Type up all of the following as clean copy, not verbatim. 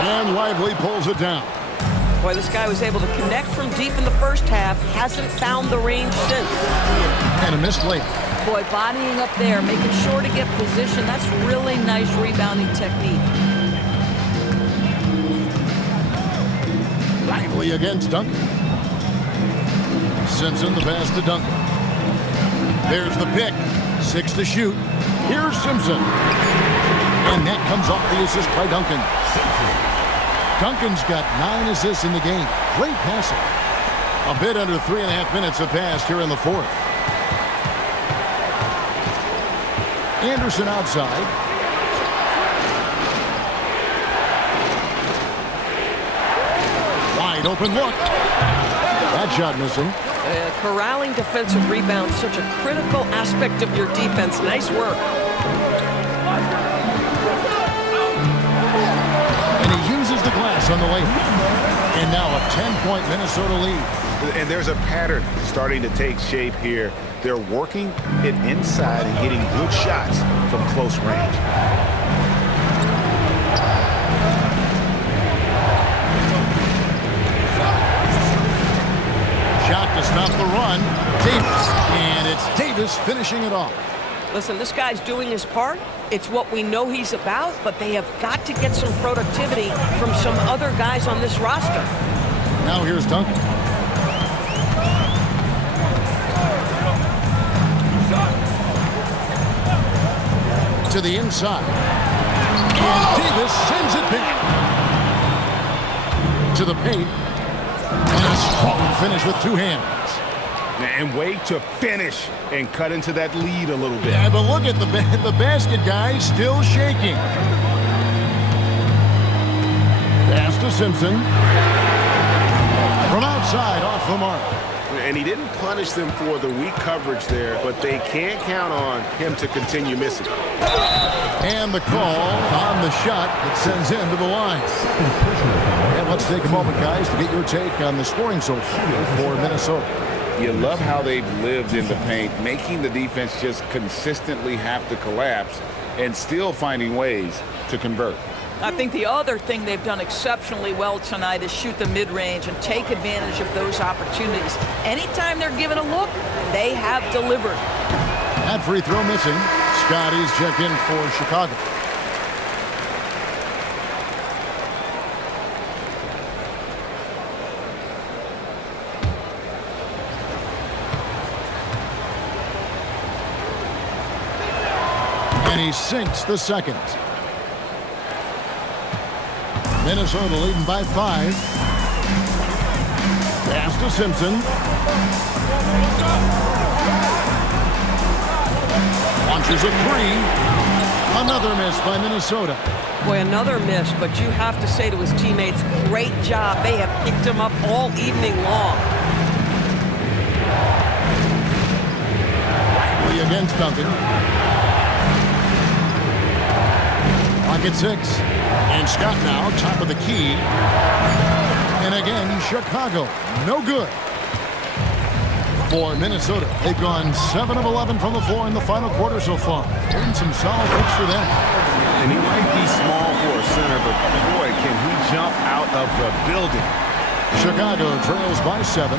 And Lively pulls it down. Boy, this guy was able to connect from deep in the first half. Hasn't found the range since. And a missed late. Boy, bodying up there, making sure to get position. That's really nice rebounding technique. Lively against Duncan. Simpson, the pass to Duncan. There's the pick. 6 to shoot. Here's Simpson. And that comes off the assist by Duncan. Duncan's got 9 assists in the game. Great passing. A bit under 3.5 minutes have passed here in the fourth. Anderson outside. Wide open look. That shot missing. Corralling defensive rebounds, such a critical aspect of your defense. Nice work. And he uses the glass on the way. And now a 10-point Minnesota lead. And there's a pattern starting to take shape here. They're working it inside and getting good shots from close range. Shot to stop the run. Davis. And it's Davis finishing it off. Listen, this guy's doing his part. It's what we know he's about, but they have got to get some productivity from some other guys on this roster. Now here's Duncan. To the inside. And Davis sends it back. To the paint. And a strong finish with 2 hands. And way to finish and cut into that lead a little bit. Yeah, but look at the basket guy still shaking. Pass to Simpson. From outside, off the mark. And he didn't punish them for the weak coverage there, but they can't count on him to continue missing. And the call on the shot that sends him to the line. And let's take a moment, guys, to get your take on the scoring so far for Minnesota. You love how they've lived in the paint, making the defense just consistently have to collapse and still finding ways to convert. I think the other thing they've done exceptionally well tonight is shoot the mid-range and take advantage of those opportunities. Anytime they're given a look, they have delivered. That free throw missing. Scotty's checked in for Chicago. And he sinks the second. Minnesota leading by 5. Pass to Simpson. Launches a 3. Another miss by Minnesota. Boy, another miss, but you have to say to his teammates, great job. They have picked him up all evening long. Lively against Duncan. Clock at 6. And Scott now, top of the key. And again, Chicago, no good. For Minnesota, they've gone 7 of 11 from the floor in the final quarter so far. Getting some solid picks for them. And he might be small for a center, but boy, can he jump out of the building. Chicago trails by 7.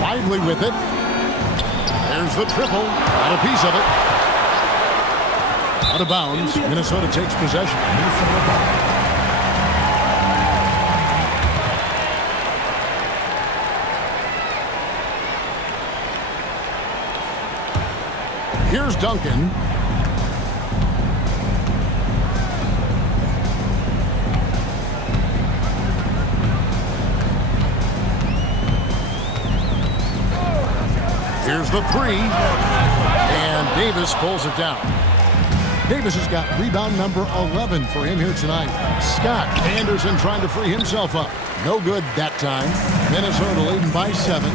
Lively with it. There's the triple. Got a piece of it. Out of bounds. Minnesota takes possession. Here's Duncan. Here's the 3. And Davis pulls it down. Davis has got rebound number 11 for him here tonight. Scott Anderson trying to free himself up. No good that time. Minnesota leading by 7.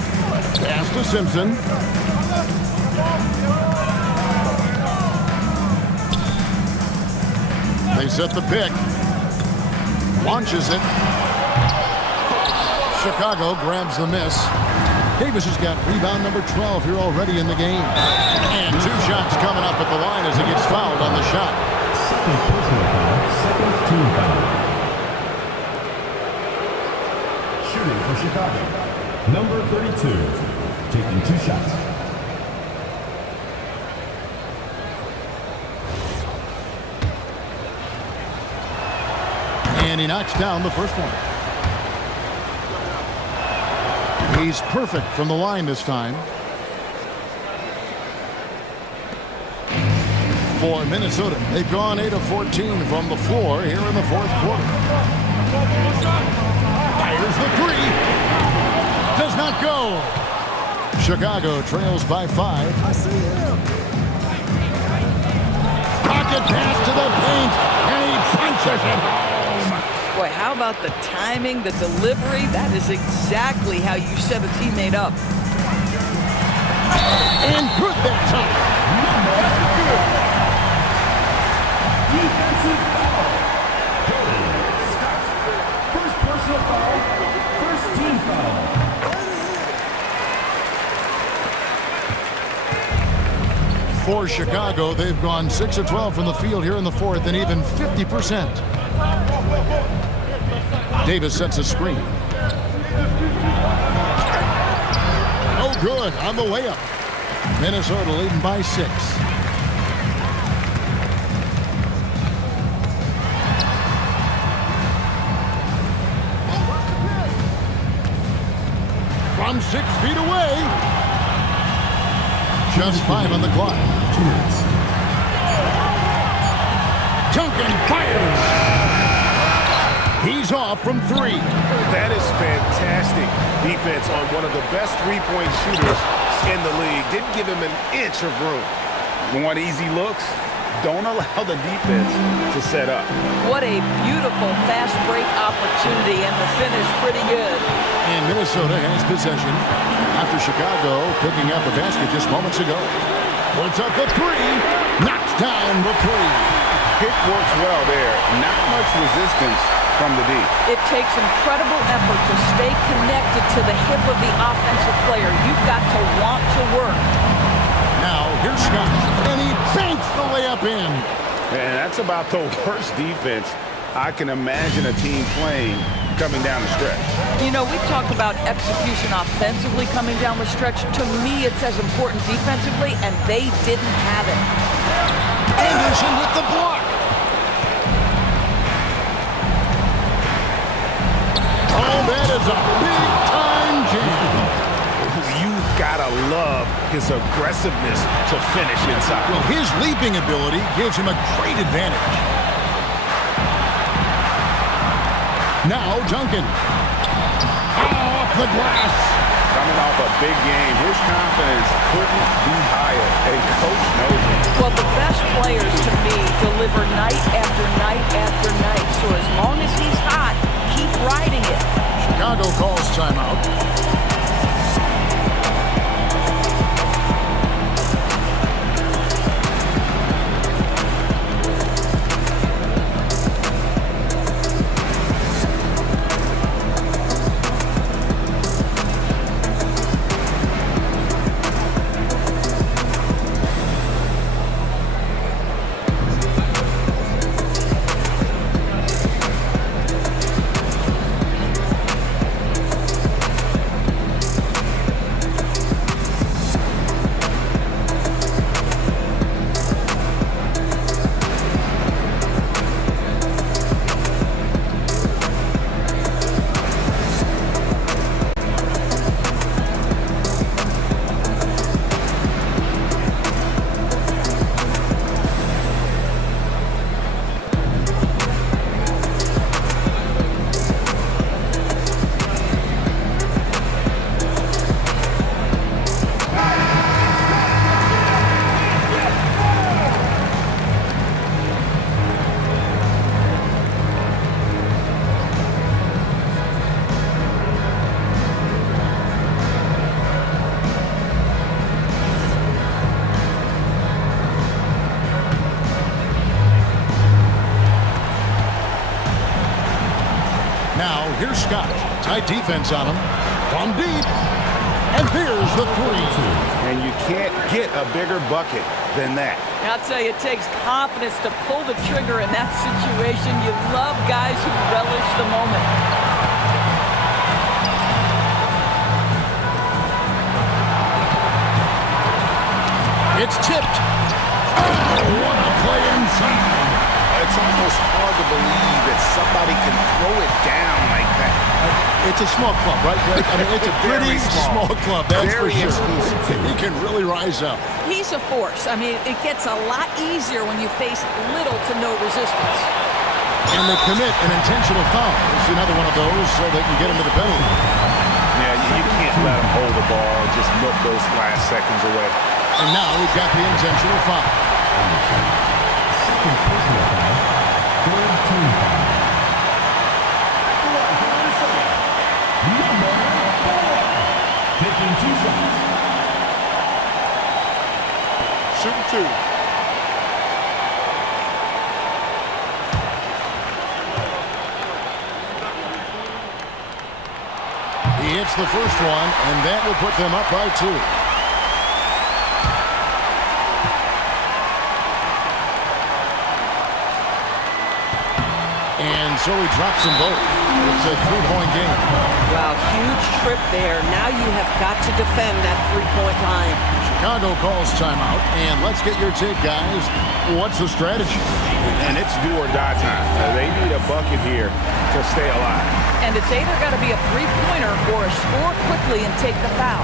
Pass to Simpson. They set the pick. Launches it. Chicago grabs the miss. Davis has got rebound number 12 here already in the game. And 2 shots coming up at the line as he gets fouled on the shot. Second personal foul, second team foul. Shooting for Chicago, number 32, taking 2 shots. And he knocks down the first one. He's perfect from the line this time. For Minnesota, they've gone 8 of 14 from the floor here in the fourth quarter. Fires the three. Does not go. Chicago trails by 5. I see him. Pocket pass to the paint, and he punches it home. Boy, how about the timing, the delivery? That is exactly how you set a teammate up. And good that time. Defensive foul. Cody Scott. First personal foul, first team foul. For Chicago, they've gone 6 of 12 from the field here in the fourth, and even 50%. Davis sets a screen. Oh, good on the layup. Minnesota leading by 6. From 6 feet away. Just 5 on the clock. 2 minutes. Duncan fires. He's off from 3. That is fantastic defense on one of the best three-point shooters in the league. Didn't give him an inch of room. You want easy looks? Don't allow the defense to set up. What a beautiful fast break opportunity, and the finish pretty good. And Minnesota has possession after Chicago picking up a basket just moments ago. Puts up the 3. Knocks down the 3. Pick works well there. Not much resistance from the D. It takes incredible effort to stay connected to the hip of the offensive player. You've got to want to work. Now, here's Scott, and he banks the layup in. And that's about the worst defense I can imagine a team playing coming down the stretch. You know, we talk about execution offensively coming down the stretch. To me, it's as important defensively, and they didn't have it. Anderson with the block. Oh, that is a big-time jam. You've got to love his aggressiveness to finish inside. Well, his leaping ability gives him a great advantage. Now Duncan. Off the glass. Coming off a big game, his confidence couldn't be higher. And coach knows it. Well, the best players to me deliver night after night after night. So as long as he's hot, keep riding it. Chicago calls timeout. Now, here's Scott. Tight defense on him. From deep. And there's the 3. And you can't get a bigger bucket than that. I'll tell you, it takes confidence to pull the trigger in that situation. You love guys who relish the moment. It's tipped. Oh, what a play inside. It's almost hard to believe that somebody can throw it down like that. It's a small club, right, Greg? I mean, it's a pretty small club, that's for Very sure. exclusive. He can really rise up. He's a force. I mean, it gets a lot easier when you face little to no resistance. And they commit an intentional foul. It's another one of those so they can get into the penalty. Yeah, you can't let them hold the ball and just milk those last seconds away. And now we've got the intentional foul. Second personal foul. Third team foul. Number 4. Taking 2 shots. Shooting 2. He hits the first one, and that will put them up by 2. And so he drops them both. It's a 3-point game. Wow, huge trip there. Now you have got to defend that 3-point line. Chicago calls timeout, and let's get your take, guys. What's the strategy? And it's do or die time. They need a bucket here to stay alive. And it's either got to be a three-pointer or score quickly and take the foul.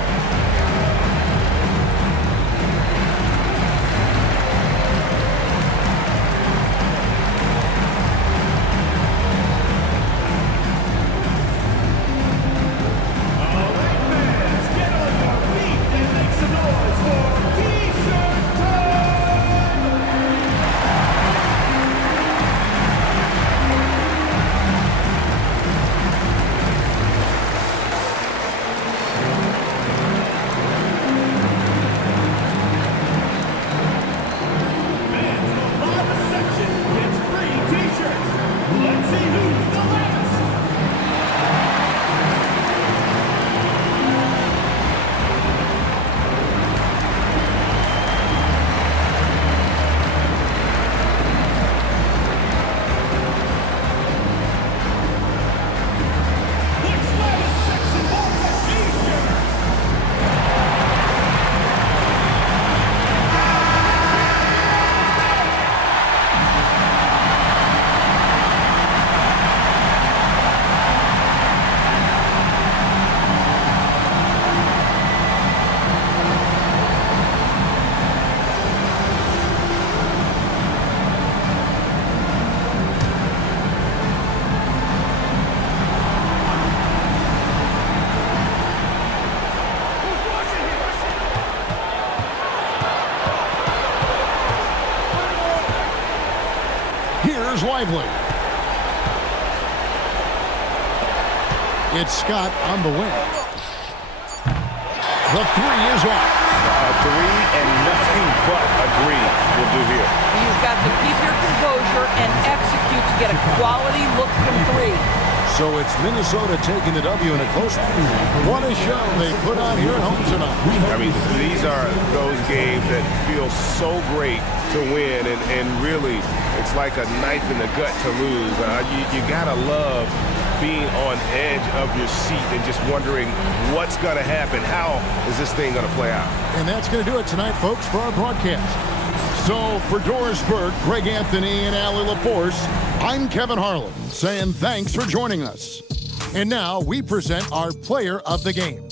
Here's Lively. It's Scott on the wing. The 3 is off. A 3 and nothing but a 3 will do here. You've got to keep your composure and execute to get a quality look from 3. So it's Minnesota taking the W in a close one. What a show they put on here at home tonight. I mean, these are those games that feel so great to win, and really, it's like a knife in the gut to lose. You gotta love being on edge of your seat and just wondering what's gonna happen. How is this thing gonna play out? And that's going to do it tonight, folks, for our broadcast. So for Doris Burke, Greg Anthony, and Allie LaForce, I'm Kevin Harlan saying thanks for joining us. And now we present our player of the game.